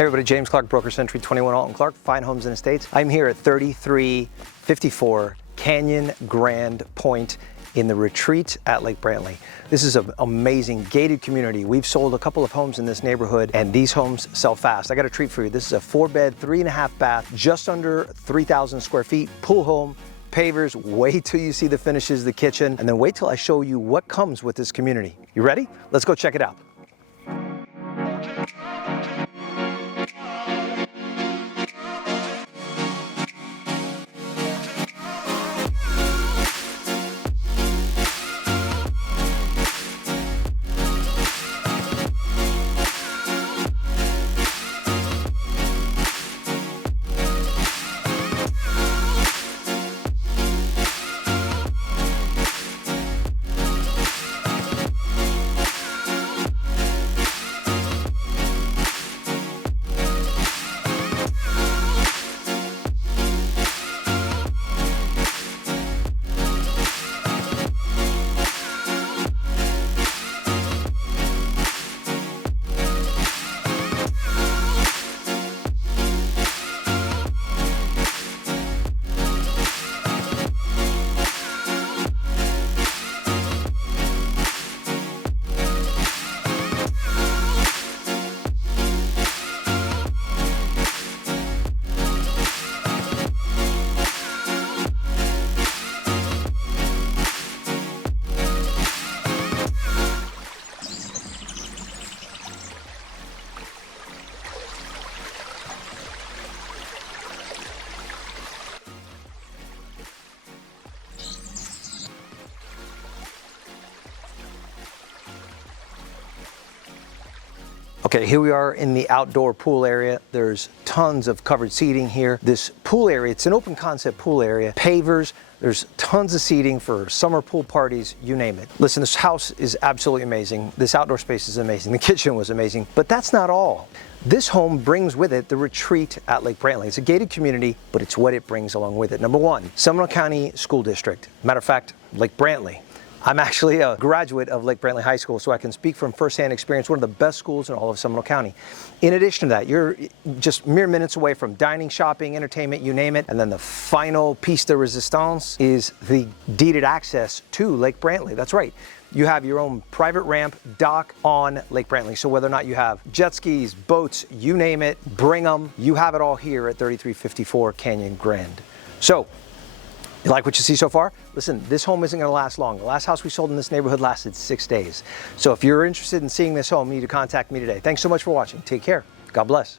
Hey everybody, James Clark, broker Century 21 Alton Clark, Fine Homes and Estates. I'm here at 3354 Canyon Grand Point in the retreat at Lake Brantley. This is an amazing gated community. We've sold a couple of homes in this neighborhood and these homes sell fast. I got a treat for you. This is a 4-bed, 3.5 bath, just under 3,000 square feet, pool home, pavers. Wait till you see the finishes, the kitchen, and then wait till I show you what comes with this community. You ready? Let's go check it out. Okay, here we are in the outdoor pool area. There's tons of covered seating here. This pool area, it's an open concept pool area, pavers, there's tons of seating for summer pool parties, you name it. Listen, this house is absolutely amazing. This outdoor space is amazing. The kitchen was amazing, but that's not all. This home brings with it the retreat at Lake Brantley. It's a gated community, but it's what it brings along with it. Number one, Seminole County School District. Matter of fact, Lake Brantley. I'm actually a graduate of Lake Brantley High School, so I can speak from firsthand experience, one of the best schools in all of Seminole County. In addition to that, you're just mere minutes away from dining, shopping, entertainment, you name it. And then the final piece de resistance is the deeded access to Lake Brantley. That's right. You have your own private ramp dock on Lake Brantley. So whether or not you have jet skis, boats, you name it, bring them. You have it all here at 3354 Canyon Grand. So, you like what you see so far? Listen, this home isn't gonna last long. The last house we sold in this neighborhood lasted 6 days. So if you're interested in seeing this home, you need to contact me today. Thanks so much for watching. Take care. God bless.